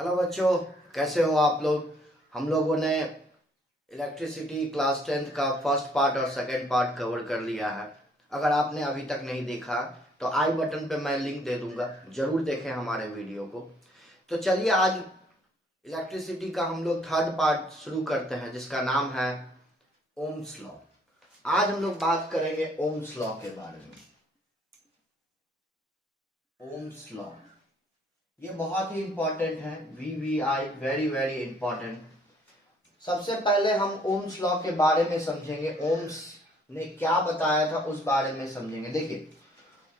Hello बच्चों, कैसे हो आप लोग। हम लोगों ने इलेक्ट्रिसिटी क्लास 10th का फर्स्ट पार्ट और सेकंड पार्ट कवर कर लिया है। अगर आपने अभी तक नहीं देखा तो आई बटन पे मैं लिंक दे दूंगा, जरूर देखें हमारे वीडियो को। तो चलिए आज इलेक्ट्रिसिटी का हम लोग थर्ड पार्ट शुरू करते हैं, जिसका नाम है ओम्स लॉ। आज हम लोग बात करेंगे ओम्स लॉ के बारे में। ओम्स लॉ ये बहुत ही इंपॉर्टेंट है, VVI वेरी वेरी इंपॉर्टेंट। सबसे पहले हम ओम्स लॉ के बारे में समझेंगे, ओम्स ने क्या बताया था उस बारे में समझेंगे। देखिए,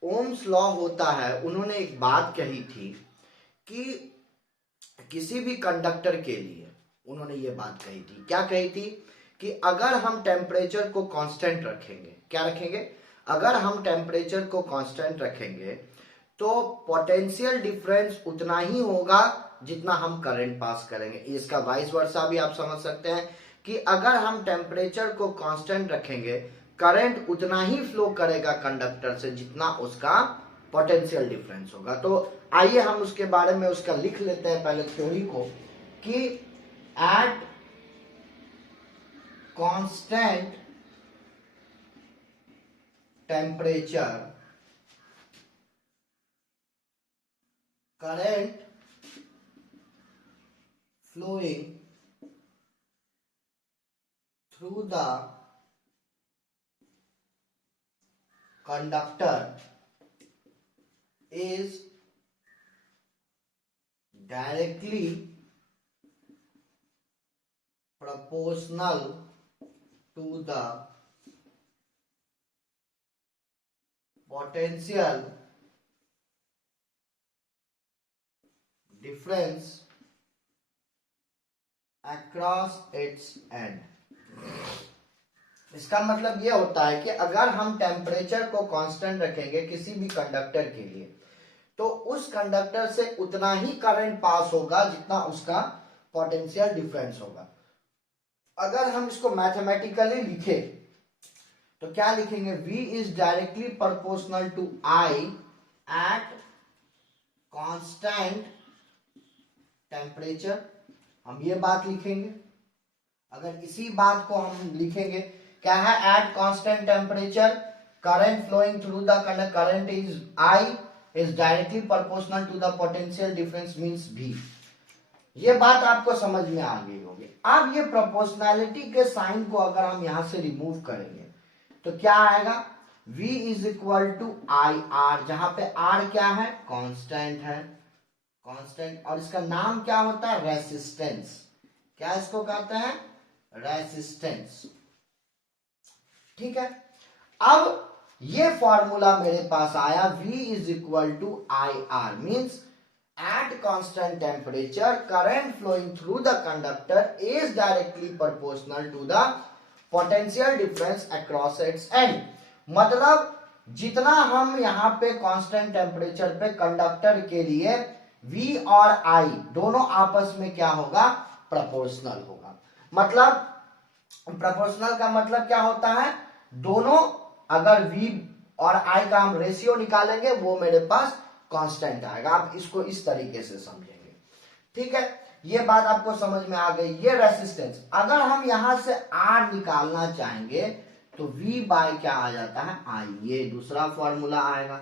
ओम्स लॉ होता है, उन्होंने एक बात कही थी कि किसी भी कंडक्टर के लिए उन्होंने ये बात कही थी। क्या कही थी कि अगर हम टेम्परेचर को कांस्टेंट रखेंगे, क्या रखेंगे, अगर हम टेम्परेचर को कांस्टेंट रखेंगे तो पोटेंशियल डिफरेंस उतना ही होगा जितना हम करंट पास करेंगे। इसका वाइस वर्सा भी आप समझ सकते हैं कि अगर हम टेम्परेचर को कांस्टेंट रखेंगे, करंट उतना ही फ्लो करेगा कंडक्टर से जितना उसका पोटेंशियल डिफरेंस होगा। तो आइए हम उसके बारे में उसका लिख लेते हैं पहले थ्योरी को, कि eight constant temperature current flowing through the conductor is directly proportional to the potential difference across its end। इसका मतलब यह होता है कि अगर हम टेम्परेचर को कांस्टेंट रखेंगे किसी भी कंडक्टर के लिए, तो उस कंडक्टर से उतना ही करंट पास होगा जितना उसका पोटेंशियल डिफरेंस होगा। अगर हम इसको मैथमेटिकली लिखे तो क्या लिखेंगे, V is directly proportional to I at constant temperature. हम ये बात लिखेंगे। अगर इसी बात को हम लिखेंगे, क्या है, at constant temperature current flowing through the conductor, current is I is directly proportional to the potential difference means V। ये बात आपको समझ में आ गई होगी। अब ये प्रोपोर्शनैलिटी के साइन को अगर हम यहां से रिमूव करेंगे तो क्या आएगा, V is equal to I R, जहां पे R क्या है, कांस्टेंट है, कांस्टेंट। और इसका नाम क्या होता है, रेसिस्टेंस। क्या इसको कहते हैं, रेसिस्टेंस। ठीक है, अब ये फॉर्मूला मेरे पास आया, V is equal to I R means at constant temperature current flowing through the conductor is directly proportional to the potential difference across its end। मतलब जितना हम यहाँ पे कांस्टेंट टेम्परेचर पे कंडक्टर के लिए V और I दोनों आपस में क्या होगा, प्रोपोर्शनल होगा। मतलब प्रोपोर्शनल का मतलब क्या होता है, दोनों अगर V और I का हम रेशियो निकालेंगे वो मेरे पास कांस्टेंट आएगा। आप इसको इस तरीके से समझेंगे। ठीक है, ये बात आपको समझ में आ गई। ये रेसिस्टेंस, अगर हम यहां से R निकालना चाहेंगे तो V बाय क्या आ जाता है, I। ये दूसरा फॉर्मूला आएगा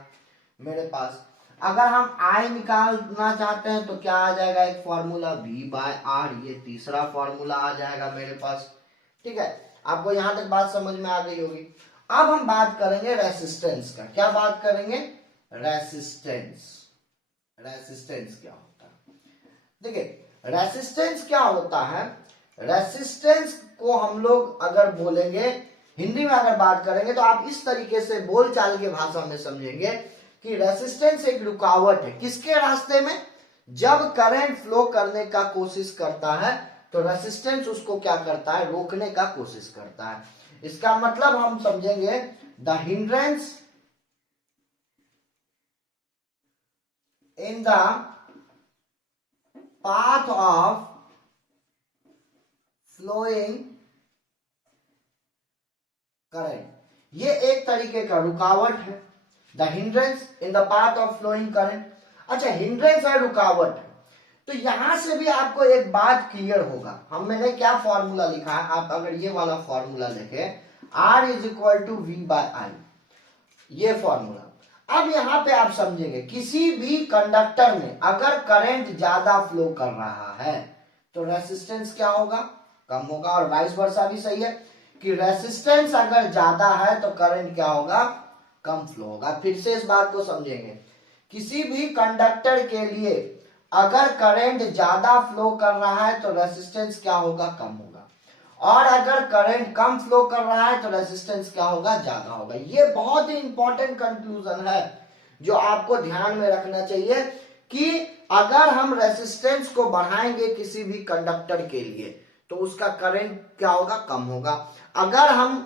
मेरे पास। अगर हम I निकालना चाहते हैं तो क्या आ जाएगा, एक फॉर्मूला V बाय R, ये तीसरा फॉर्मूला आ जाएगा मेरे पास। ठीक है, आपको यहां तक बात समझ में आ गई होगी। अब हम बात करेंगे रेसिस्टेंस का। क्या बात करेंगे, रेसिस्टेंस। रेसिस्टेंस क्या होता है, देखिए रेसिस्टेंस क्या होता है, रेसिस्टेंस को हम लोग अगर बोलेंगे हिंदी में, अगर बात करेंगे तो आप इस तरीके से बोलचाल के भाषा में समझेंगे कि रेसिस्टेंस एक रुकावट है किसके रास्ते में, जब करंट फ्लो करने का कोशिश करता है तो रेसिस्टेंस उसको क्या करता है, रोकने का कोशिश करता है। इसका मतलब हम समझेंगे the hindrance in the path of flowing current। ये एक तरीके का रुकावट है, the hindrance in the path of flowing current. अच्छा, हिंड्रेंस है, रुकावट है, तो यहां से भी आपको एक बात क्लियर होगा, मैंने क्या फॉर्मूला लिखा है, आप अगर ये वाला फॉर्मूला देखें, R is equal to V by I, ये फॉर्मूला। अब यहां पे आप समझेंगे, किसी भी कंडक्टर में अगर करंट ज्यादा फ्लो कर रहा है तो रेसिस्टेंस क्या होगा, कम होगा, और वाइस वर्सा भी सही है कि रेसिस्टेंस अगर ज्यादा है तो करंट क्या होगा, कम फ्लो होगा। फिर से इस बात को समझेंगे, किसी भी कंडक्टर के लिए अगर करंट ज्यादा फ्लो कर रहा है तो रेसिस्टेंस क्या होगा, कम होगा, और अगर करंट कम फ्लो कर रहा है तो रेसिस्टेंस क्या होगा, ज्यादा होगा। ये बहुत ही इंपॉर्टेंट कंक्लूजन है जो आपको ध्यान में रखना चाहिए कि अगर हम रेसिस्टेंस को बढ़ाएंगे किसी भी कंडक्टर के लिए तो उसका करंट क्या होगा, कम होगा। अगर हम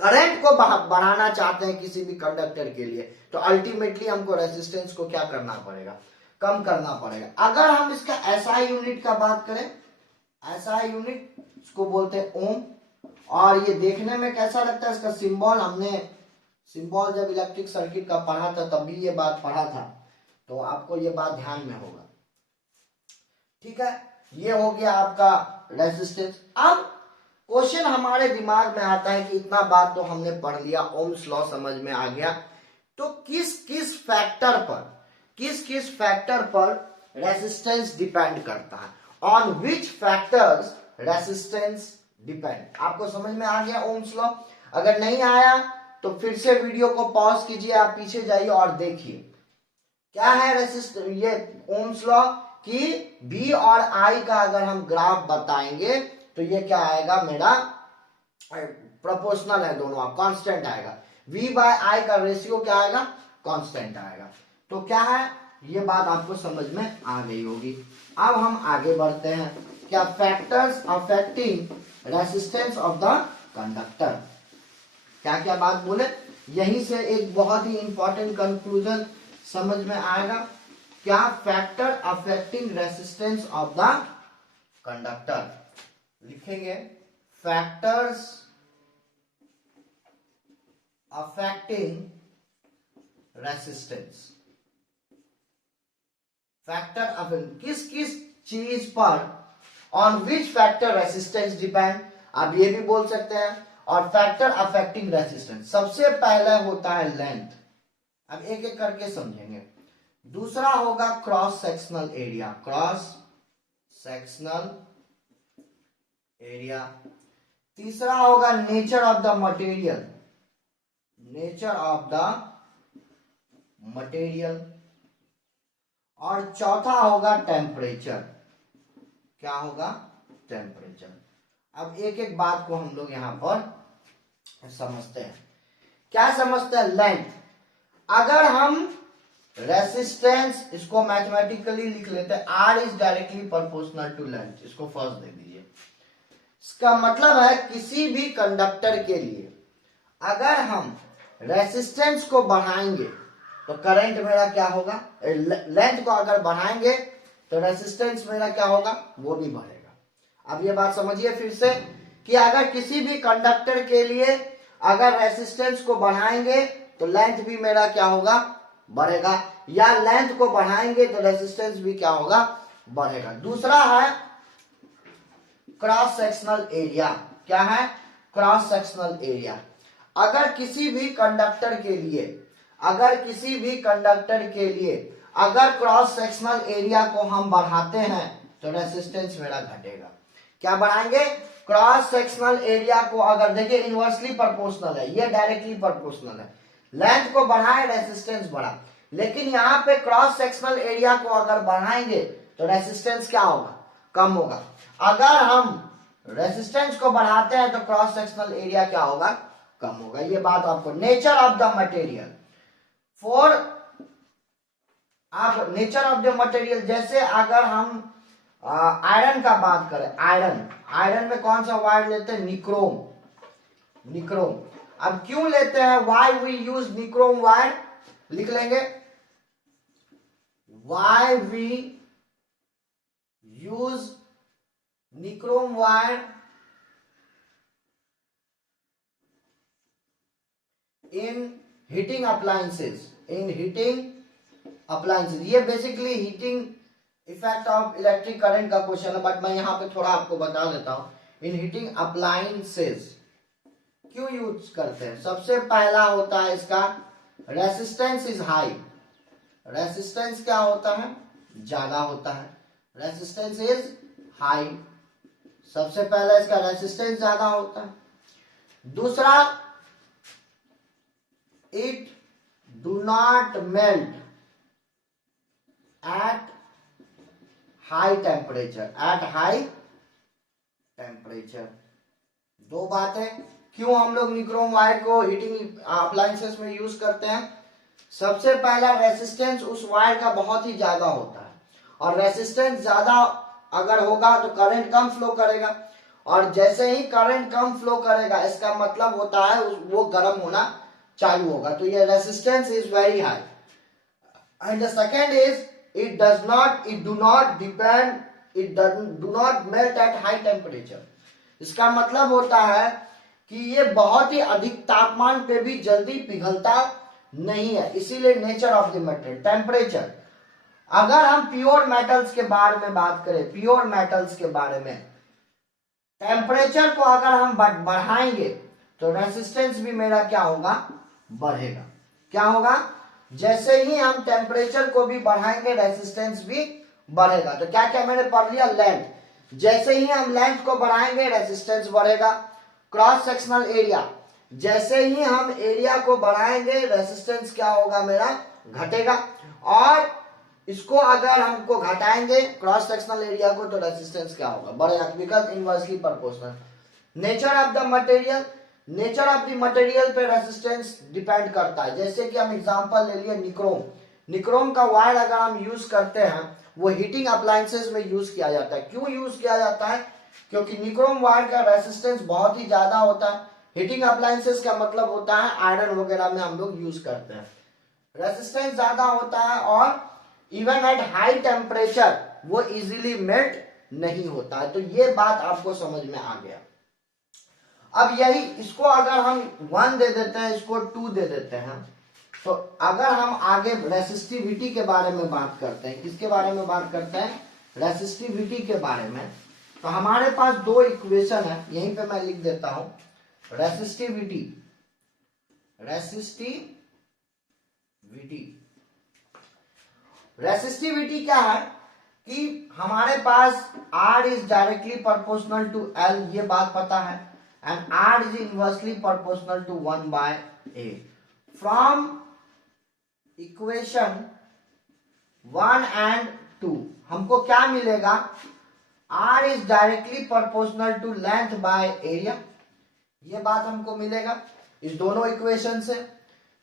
करंट को बढ़ाना चाहते हैं किसी भी कंडक्टर के लिए तो अल्टीमेटली हमको रेसिस्टेंस को क्या करना पड़ेगा, कम करना पड़ेगा। अगर हम इसका एसआई यूनिट का बात करें, एसआई यूनिट इसको बोलते हैं ओम, और ये देखने में कैसा लगता है, इसका सिंबल, हमने सिंबल जब इलेक्ट्रिक सर्किट का पढ़ा था तब भी ये बात पढ़ा था, तो आपको ये बात ध्यान में होगा। ठीक है, ये हो गया आपका रेजिस्टेंस। अब क्वेश्चन हमारे दिमाग में आता है कि इतना बात तो हमने पढ़ लिया, ओम्स लॉ समझ में आ गया, तो किस किस फैक्टर पर रेजिस्टेंस डिपेंड करता है, on which factors resistance depend. आपको समझ में आ गया ओम्स लॉ? अगर नहीं आया तो फिर से वीडियो को पॉज कीजिए, आप पीछे जाइए और देखिए क्या है रेजिस्टेंस, ये ओम्स लॉ कि V और I का अगर हम ग्राफ बताएंगे तो ये क्या आएगा, मेरा प्रोपोर्शनल है दोनों, कांस्टेंट आएगा। V बाय I का रेशियो क्या आएगा, कांस्टेंट आएगा। तो क्या है, ये बात आपको समझ में आ गई होगी। अब हम आगे बढ़ते हैं, क्या factors affecting resistance of the conductor, क्या क्या बात बोले, यहीं से एक बहुत ही इंपॉर्टेंट कंक्लूजन समझ में आएगा। क्या factor affecting resistance of the conductor, लिखेंगे factors affecting resistance. Factor affect किस किस चीज पर, on which factor resistance depend, आप ये भी बोल सकते हैं। और फैक्टर अफेक्टिंग रेजिस्टेंस, सबसे पहले होता है लेंथ, अब एक एक करके समझेंगे। दूसरा होगा cross sectional area, cross sectional area. तीसरा होगा nature of the material, nature of the material. और चौथा होगा टेम्परेचर, क्या होगा, टेम्परेचर। अब एक एक बात को हम लोग यहां पर समझते हैं। क्या समझते हैं, लेंथ। अगर हम रेसिस्टेंस, इसको मैथमेटिकली लिख लेते हैं, R is directly proportional to length, इसको फर्स्ट दे दीजिए। इसका मतलब है किसी भी कंडक्टर के लिए अगर हम रेसिस्टेंस को बढ़ाएंगे तो करंट मेरा क्या होगा, लेंथ को अगर बढ़ाएंगे तो रेसिस्टेंस मेरा क्या होगा, वो भी बढ़ेगा। अब ये बात समझिए फिर से कि अगर किसी भी कंडक्टर के लिए अगर रेसिस्टेंस को बढ़ाएंगे तो लेंथ भी मेरा क्या होगा, बढ़ेगा, या लेंथ को बढ़ाएंगे तो रेसिस्टेंस भी क्या होगा, बढ़ेगा। दूसरा है क्रॉस सेक्शनल एरिया, क्या है, क्रॉस सेक्शनल एरिया। अगर किसी भी कंडक्टर के लिए, अगर क्रॉस सेक्शनल एरिया को हम बढ़ाते हैं तो रेसिस्टेंस मेरा घटेगा। क्या बढ़ाएंगे, क्रॉस सेक्शनल एरिया को, अगर देखिए इनवर्सली प्रोपोर्शनल है, ये डायरेक्टली प्रोपोर्शनल है, लेंथ को बढ़ाए रेसिस्टेंस बढ़ा, लेकिन यहाँ पे क्रॉस सेक्शनल एरिया को अगर बढ़ाएंगे तो रेसिस्टेंस क्या होगा, कम होगा। अगर हम रेसिस्टेंस को बढ़ाते हैं तो क्रॉस सेक्शनल एरिया क्या होगा, कम होगा। ये बात आपको, nature of the material, for आप नेचर ऑफ द मटेरियल, जैसे अगर हम आयरन का बात करें, आयरन में कौन सा वायर लेते हैं, निक्रोम। अब क्यों लेते हैं, why we use nichrome wire, लिख लेंगे why we use nichrome wire in heating appliances, ये basically heating effect of electric current का क्वेश्चन है, बट मैं यहाँ पे थोड़ा आपको बता देता हूँ। इन हीटिंग अप्लायंसेस क्यों यूज करते हैं? सबसे पहला होता है इसका रेसिस्टेंस इज हाई। रेसिस्टेंस क्या होता है? ज्यादा होता है। रेसिस्टेंस इज हाई, सबसे पहला इसका रेसिस्टेंस ज्यादा होता है। दूसरा, it do not melt at high temperature. At high temperature. दो बातें, क्यों हम लोग निक्रोम वायर को हीटिंग अप्लायंसेस में यूज करते हैं? सबसे पहला, रेसिस्टेंस उस वायर का बहुत ही ज्यादा होता है, और रेसिस्टेंस ज्यादा अगर होगा तो करंट कम फ्लो करेगा, और जैसे ही करंट कम फ्लो करेगा इसका मतलब होता है वो गर्म होना चालू होगा। तो ये resistance is very high. And the second is it do not melt at high temperature। इसका मतलब होता है कि ये बहुत ही अधिक तापमान पे भी जल्दी पिघलता नहीं है, इसीलिए nature of the metal temperature. अगर हम प्योर मेटल्स के बारे में बात करें, प्योर मेटल्स के बारे में, टेम्परेचर को अगर हम बढ़ाएंगे तो रेसिस्टेंस भी मेरा क्या होगा? बढ़ेगा। क्या होगा? जैसे ही हम टेम्परेचर को भी बढ़ाएंगे रेसिस्टेंस भी बढ़ेगा। तो क्या क्या मैंने पढ़ लिया? लेंथ, जैसे ही हम लेंथ को बढ़ाएंगे रेसिस्टेंस बढ़ेगा। क्रॉस सेक्शनल एरिया, जैसे ही हम एरिया को बढ़ाएंगे रेसिस्टेंस क्या होगा? मेरा घटेगा। और इसको अगर हमको घटाएंगे क्रॉस सेक्शनल एरिया को तो रेसिस्टेंस क्या होगा? बढ़ेगा, because inversely proportional. Nature of the material, nature of the material पे रेसिस्टेंस डिपेंड करता है। जैसे कि हम एग्जांपल ले लिए निक्रोम। निक्रोम का वायर अगर हम यूज करते हैं वो हीटिंग अप्लायंसेस में यूज किया जाता है। क्यों यूज किया जाता है? क्योंकि निक्रोम वायर का रेसिस्टेंस बहुत ही ज्यादा होता है। हीटिंग अप्लायंसेस का मतलब होता है आयरन वगैरह में हम लोग यूज करते हैं, रेसिस्टेंस ज्यादा होता है, और इवन एट हाई टेम्परेचर वो इजीली मेल्ट नहीं होता है। तो ये बात आपको समझ में आ गया। अब यही, इसको अगर हम 1 दे देते हैं, इसको 2 दे देते हैं, तो अगर हम आगे रेसिस्टिविटी के बारे में बात करते हैं, किसके बारे में बात करते हैं? रेसिस्टिविटी के बारे में। तो हमारे पास दो इक्वेशन है, यहीं पे मैं लिख देता हूं। रेसिस्टिविटी, रेसिस्टिविटी, रेसिस्टिविटी क्या है कि हमारे पास R is directly proportional to L, ये बात पता है, and R is inversely proportional to 1 by A. From equation 1 and 2 हमको क्या मिलेगा? R is directly proportional to length by area, ये बात हमको मिलेगा इस दोनों इक्वेशन से।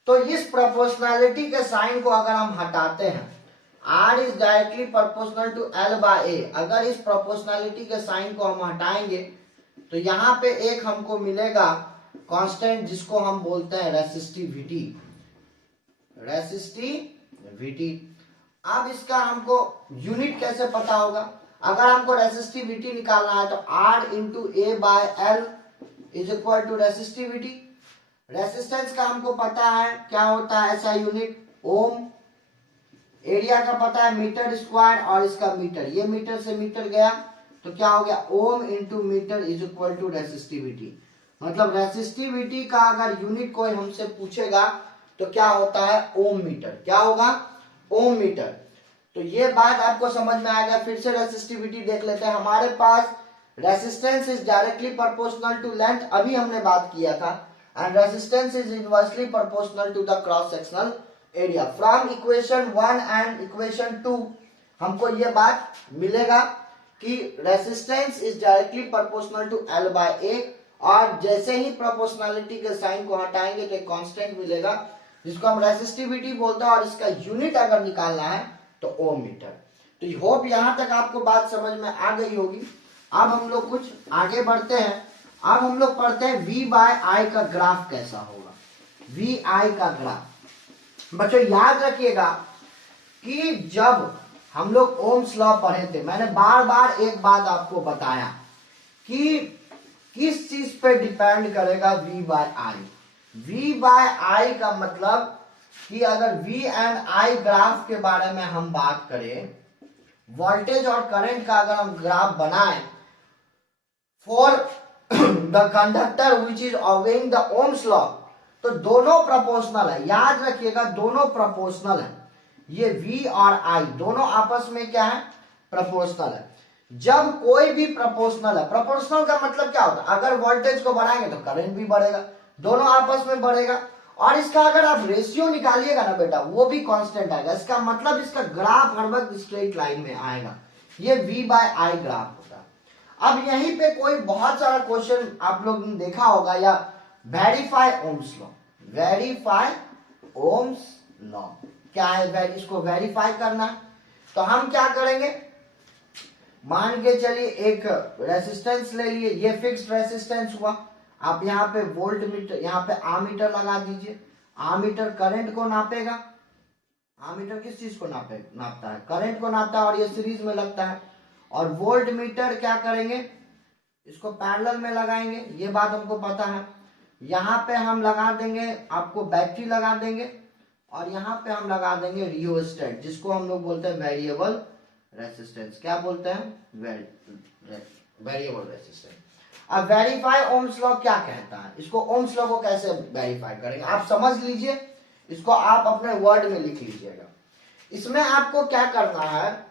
तो इस प्रोपोर्शनैलिटी के साइन को अगर हम हटाते हैं, R is directly proportional to L by A, अगर इस प्रोपोर्शनैलिटी के साइन को हम हटाएंगे तो यहां पे एक हमको मिलेगा कांस्टेंट जिसको हम बोलते हैं रेसिस्टिविटी। रेसिस्टिविटी, अब इसका हमको यूनिट कैसे पता होगा? अगर हमको रेसिस्टिविटी निकालना है तो R into A by L is equal to resistivity. Resistance का हमको पता है क्या होता है ऐसा यूनिट? ओम। एरिया का पता है मीटर स्क्वायर, और इसका मीटर, ये मीटर से मीटर गया तो क्या हो गया? Ohm into metre is equal to resistivity. मतलब रेसिस्टिविटी का अगर यूनिट कोई हमसे पूछेगा तो क्या होता है? ओम मीटर। क्या होगा? ओम मीटर। तो ये बात आपको समझ में आ गया। फिर से रेसिस्टिविटी देख लेते हैं। हमारे पास resistance is directly proportional to length, अभी हमने बात किया था, and resistance is inversely proportional to the cross sectional area. From equation 1 and equation 2 हमको ये बात मिलेगा कि resistance is directly proportional to L by A, और जैसे ही प्रोपोर्शनैलिटी के साइन को हटाएंगे तो एक कांस्टेंट मिलेगा जिसको हम रेसिस्टिविटी बोलते हैं, और इसका यूनिट अगर निकालना है तो ओम मीटर। तो होप यहां तक आपको बात समझ में आ गई होगी। अब हम लोग कुछ आगे बढ़ते हैं। अब हम लोग पढ़ते हैं V by I का ग्राफ कैसा होगा। VI का ग्राफ बच्चों याद रखिएगा कि जब हम लोग ओम्स लॉ पढ़े थे, मैंने बार बार एक बात आपको बताया कि किस चीज पे डिपेंड करेगा V by I। V by I का मतलब कि अगर V एंड I ग्राफ के बारे में हम बात करें, वोल्टेज और करंट का अगर हम ग्राफ बनाएं for the conductor which is obeying the Ohm's law, तो दोनों प्रोपोर्शनल है, याद रखिएगा दोनों प्रोपोर्शनल है। ये V और I दोनों आपस में क्या है, प्रोपोर्शनल है। जब कोई भी प्रोपोर्शनल है, प्रोपोर्शनल का मतलब क्या होता है, अगर वोल्टेज को बढ़ाएंगे तो करंट भी बढ़ेगा, दोनों आपस में बढ़ेगा। और इसका अगर आप रेशियो निकालिएगा ना बेटा, वो भी कांस्टेंट आएगा। इसका मतलब इसका ग्राफ हर वक्त स्ट्रेट लाइन में आएगा। ये V/I ग्राफ होता है। अब यहीं पे कोई बहुत सारा क्वेश्चन आप लोग ने देखा होगा, या verify Ohm's law, verify Ohm's law क्या है, इसको वेरीफाई करना है। तो हम क्या करेंगे, मान के चलिए एक रेसिस्टेंस ले लिए, ये फिक्स्ड रेसिस्टेंस हुआ। आप यहाँ पे वोल्ट मीटर, यहाँ पे आमीटर लगा दीजिए। आमीटर करंट को नापेगा, आमीटर किस चीज को नापता है, करंट को नापता है, और ये सीरीज में लगता है। और वोल्ट मीटर क्या करेंगे, इसको पैरेलल में लगाएंगे, ये बात हमको पता है। यहाँ पे हम लगा देंगे, आपको बैटरी लगा देंगे, और यहाँ पे हम लगा देंगे रियोस्टेट, जिसको हम लोग बोलते हैं वेरिएबल रेसिस्टेंस। क्या बोलते हैं, वेरिएबल रेसिस्टेंस। अब वेरीफाई ओम्स लॉ क्या कहता है, इसको ओम्स लॉ को कैसे वेरीफाई करेंगे आप समझ लीजिए, इसको आप अपने वर्ड में लिख लीजिएगा। इसमें आपको क्या करना है,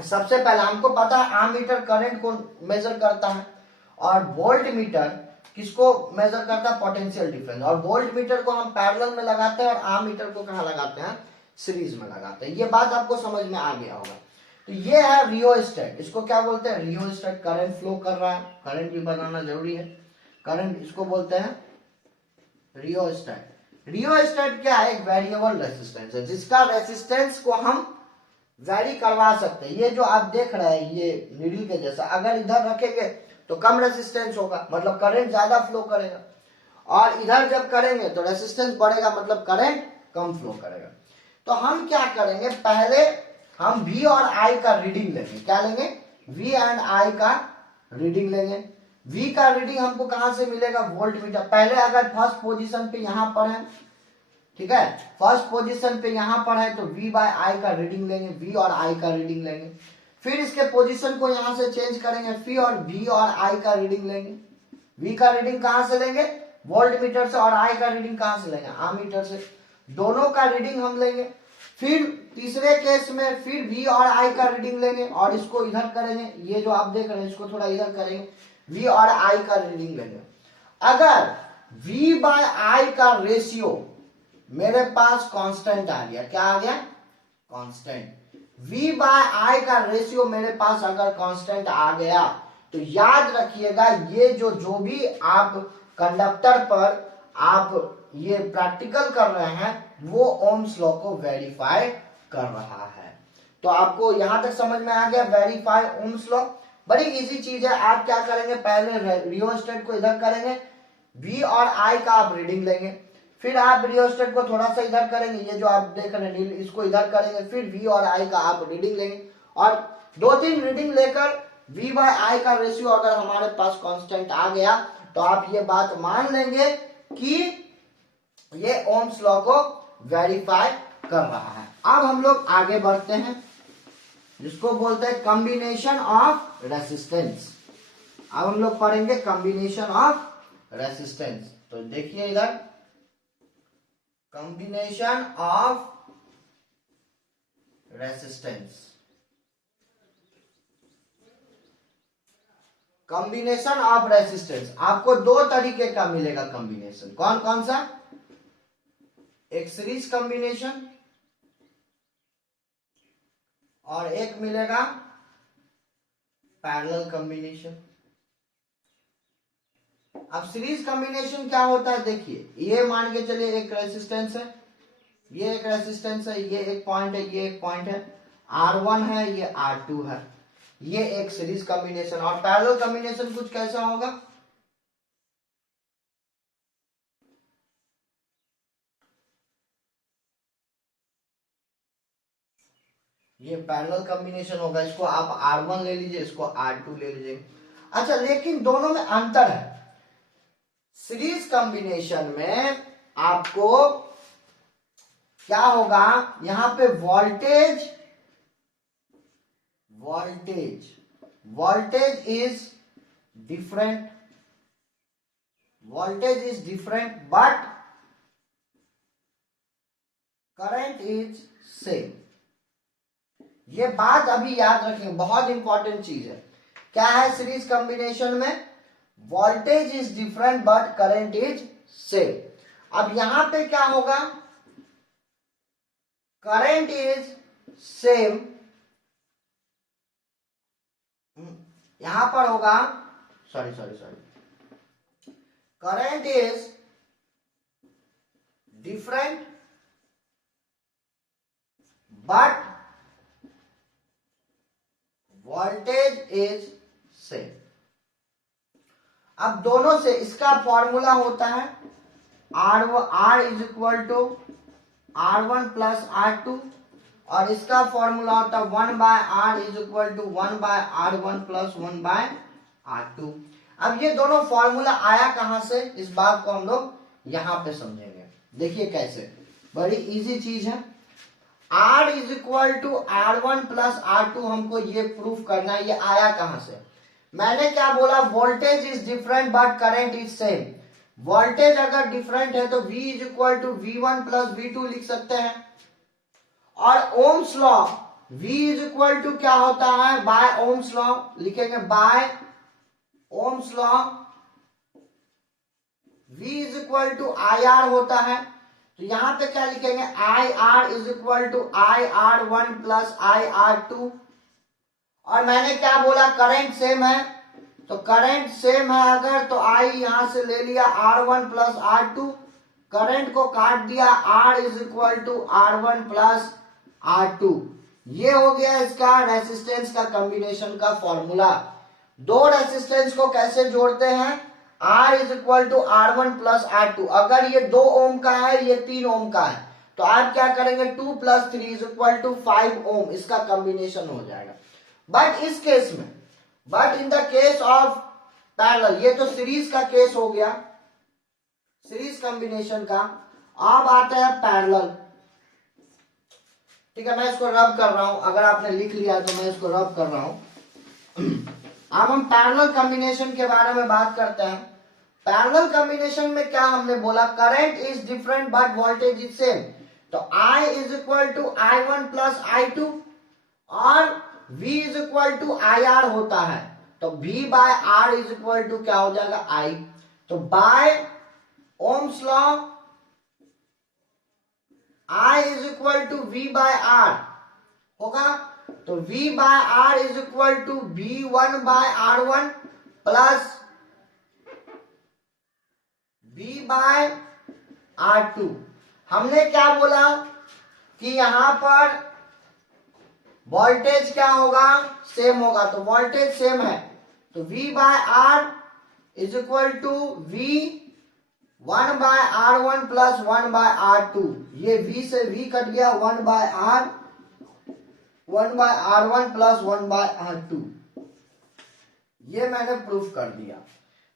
सबसे पहले हमको पता है आमीटर करंट को मेजर करता है, और वोल्ट मीटर किसको मेजर करता है, पोटेंशियल डिफरेंस। और वोल्ट मीटर को हम पैरेलल में लगाते हैं, और आमीटर को कहाँ लगाते हैं, सीरीज में लगाते हैं। ये बात आपको समझ में आ गया होगा। तो ये है रियोस्टेट, इसको क्या बोलते हैं, रियोस्टेट। करंट फ्लो कर रहा है, करंट भी बनाना जरूरी है, करंट इसको बोलते हैं रियोस्टेट। रियोस्टेट क्या है, एक वेरिएबल रेसिस्टेंस है, जिसका रेसिस्टेंस को हम वैरी करवा सकते हैं। ये जो आप देख रहे हैं ये नीडल के जैसा, अगर इधर रखेंगे तो कम रेसिस्टेंस होगा, मतलब करंट ज्यादा फ्लो करेगा, और इधर जब करेंगे तो रेसिस्टेंस बढ़ेगा, मतलब करंट कम फ्लो करेगा। तो हम क्या करेंगे, पहले हम V और I का रीडिंग लेंगे। क्या लेंगे, V एंड I का रीडिंग लेंगे। V का रीडिंग हमको कहां से मिलेगा, वोल्ट मीटर। पहले अगर फर्स्ट पोजीशन पे यहां पर है, ठीक है, फर्स्ट पोजीशन पे यहां पर है, तो V/I का रीडिंग लेंगे, V और I का रीडिंग लेंगे। फिर इसके पोजीशन को यहां से चेंज करेंगे, फिर और V और I का रीडिंग लेंगे। V का रीडिंग कहां से लेंगे, वोल्ट मीटर से, और I का रीडिंग कहां से लेंगे, आमीटर से। दोनों का रीडिंग हम लेंगे। फिर तीसरे केस में फिर V और I का रीडिंग लेंगे, और इसको इधर करेंगे, ये जो आप देख रहे हैं इसको थोड़ा इधर करेंगे, V और I का रीडिंग लेंगे। अगर V/I का रेशियो मेरे पास कांस्टेंट आ गया, क्या आ गया, कांस्टेंट। V/I का रेशियो मेरे पास अगर कांस्टेंट आ गया, तो याद रखिएगा ये जो भी आप कंडक्टर पर आप ये प्रैक्टिकल कर रहे हैं, वो ओम्स लॉ को वेरीफाई कर रहा है। तो आपको यहां तक समझ में आ गया, वेरीफाई ओम्स लॉ बड़ी इजी चीज है। आप क्या करेंगे, पहले रियोस्टेट को इधर करेंगे, V और I का आप रीडिंग लेंगे, फिर आप रियोस्टेट को थोड़ा सा इधर करेंगे, ये जो आप देख रहे हैं इसको इधर करेंगे, फिर V और I का आप रीडिंग लेंगे, और 2-3 रीडिंग लेकर V/I का रेशियो अगर हमारे पास कांस्टेंट आ गया, तो आप ये बात मान लेंगे कि ये ओम्स लॉ को वेरीफाई कर रहा है। अब हम लोग आगे बढ़ते हैं, जिसको बोलते हैं कॉम्बिनेशन ऑफ रेसिस्टेंस। अब हम लोग पढ़ेंगे कॉम्बिनेशन ऑफ रेसिस्टेंस। तो देखिए इधर, combination of resistance, combination of resistance आपको 2 तरीके का मिलेगा कॉम्बिनेशन। कौन कौन सा, एक सीरीज कॉम्बिनेशन, और एक मिलेगा पैरेलल कॉम्बिनेशन। अब सीरीज कॉम्बिनेशन क्या होता है, देखिए ये मान के चलिए एक रेसिस्टेंस है, ये एक रेसिस्टेंस है, ये एक पॉइंट है, ये एक पॉइंट है, R1 है, ये R2 है, ये एक सीरीज कॉम्बिनेशन। और पैरेलल कॉम्बिनेशन कुछ कैसा होगा, ये पैरेलल कॉम्बिनेशन होगा। इसको आप R1 ले लीजिए, इसको R2 ले लीजिए। अच्छा, लेकिन दोनों में अंतर है। सीरीज कॉम्बिनेशन में आपको क्या होगा, यहां पे voltage voltage. Voltage is different. Voltage is different, but current is same. ये बात अभी याद रखें, बहुत इंपॉर्टेंट चीज है. क्या है सीरीज कॉम्बिनेशन में? Voltage is different but current is same. अब यहां पे क्या होगा? Current is same. यहां पर होगा, sorry, current is different but voltage is same. अब दोनों से इसका फॉर्मूला होता है R is equal to R1 plus R2, और इसका फॉर्मूला होता है 1/R is equal to 1/R1 plus 1/R2. अब ये दोनों फॉर्मूला आया कहां से, इस बात को हम लोग यहां पे समझेंगे. देखिए कैसे, बड़ी इजी चीज है. R is equal to R1 plus R2 हमको ये प्रूफ करना है. ये आया कहां से? मैंने क्या बोला? Voltage is different but current is same. Voltage अगर डिफरेंट है तो V is equal to V1 plus V2 लिख सकते हैं. और Ohm's law, V is equal to क्या होता है? बाय ओम्स लॉ लिखेंगे. By Ohm's law V is equal to IR होता है. तो यहां पे क्या लिखेंगे? IR is equal to IR1 plus IR2. और मैंने क्या बोला? करंट सेम है. तो करंट सेम है अगर, तो I यहां से ले लिया R1 प्लस R2, करंट को काट दिया, R is equal to R1 plus R2. ये हो गया इसका रेसिस्टेंस का कॉम्बिनेशन का फॉर्मूला. दो रेसिस्टेंस को कैसे जोड़ते हैं? R is equal to R1 plus R2. अगर ये 2 ओम का है, ये 3 ओम का है, तो आप क्या करेंगे? 2 प्लस 3 इज इक्वल टू 5 ओम. इसका कॉम्बिनेशन हो जाएगा. बट इस केस में, but in the case of parallel, ये तो सीरीज का केस हो गया, सीरीज कॉम्बिनेशन का. अब आता है पैरेलल. ठीक है, मैं इसको रब कर रहा हूं. अगर आपने लिख लिया तो मैं इसको रब कर रहा हूं. अब हम पैरेलल कॉम्बिनेशन के बारे में बात करते हैं. पैरेलल कॉम्बिनेशन में क्या हमने बोला? Current is different but voltage is same. तो I is equal to I1 plus I2 और V is equal to IR होता है. तो V by R is equal to क्या हो जाएगा? I. तो by Ohm's law I is equal to V by R होगा. तो V by R is equal to V1 by R1 plus V by R2. हमने क्या बोला कि यहां पर वोल्टेज क्या होगा? सेम होगा. तो वोल्टेज सेम है, तो V by R is equal to V1 by R1 plus 1 by R2. ये V से V कट गया, 1 bye R1 plus 1 by R2. ये मैंने प्रूफ कर दिया.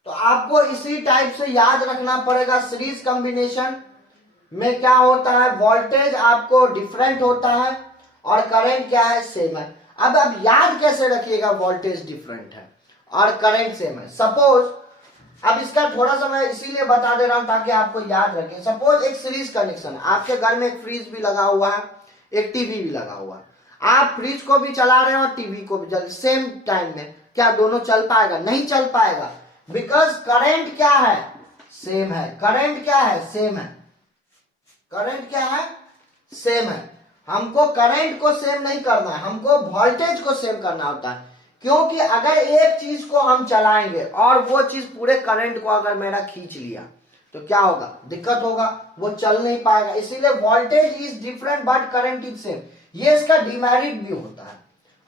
तो आपको इसी टाइप से याद रखना पड़ेगा. सीरीज कॉम्बिनेशन में क्या होता है? वोल्टेज आपको डिफरेंट होता है और करंट क्या है? सेम है. अब आप याद कैसे रखिएगा वोल्टेज डिफरेंट है और करंट सेम है? सपोज, अब इसका थोड़ा सा मैं इसीलिए बता दे रहा हूं ताकि आपको याद रखें. सपोज एक सीरीज कनेक्शन है, आपके घर में एक फ्रिज भी लगा हुआ है, एक टीवी भी लगा हुआ है. आप फ्रिज को भी चला रहे हैं और टीवी को भी सेम टाइम में. क्या दोनों चल पाएगा? नहीं चल पाएगा. बिकॉज करंट क्या है? सेम है. करंट क्या है? सेम है. करंट क्या है? सेम है. हमको करंट को सेम नहीं करना है, हमको वोल्टेज को सेम करना होता है. क्योंकि अगर एक चीज को हम चलाएंगे और वो चीज पूरे करंट को अगर मेरा खींच लिया तो क्या होगा? दिक्कत होगा, वो चल नहीं पाएगा. इसीलिए voltage is different but current is same. ये इसका डिमेरिट भी होता है.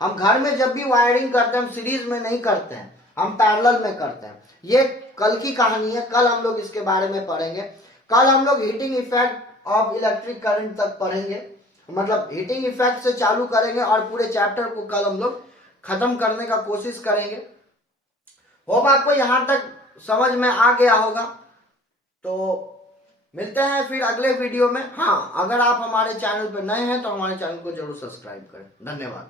हम घर में जब भी वायरिंग करते हैं, हम सीरीज में नहीं करते हैं, हम पैरेलल में करते हैं. ये कल की कहानी है, कल हम लोग इसके बारे में पढ़ेंगे. कल हम लोग heating effect of electric current तक पढ़ेंगे. मतलब हीटिंग इफेक्ट से चालू करेंगे और पूरे चैप्टर को कल हम लोग खत्म करने का कोशिश करेंगे. होप आपको यहां तक समझ में आ गया होगा. तो मिलते हैं फिर अगले वीडियो में. हाँ, अगर आप हमारे चैनल पर नए हैं तो हमारे चैनल को जरूर सब्सक्राइब करें. धन्यवाद.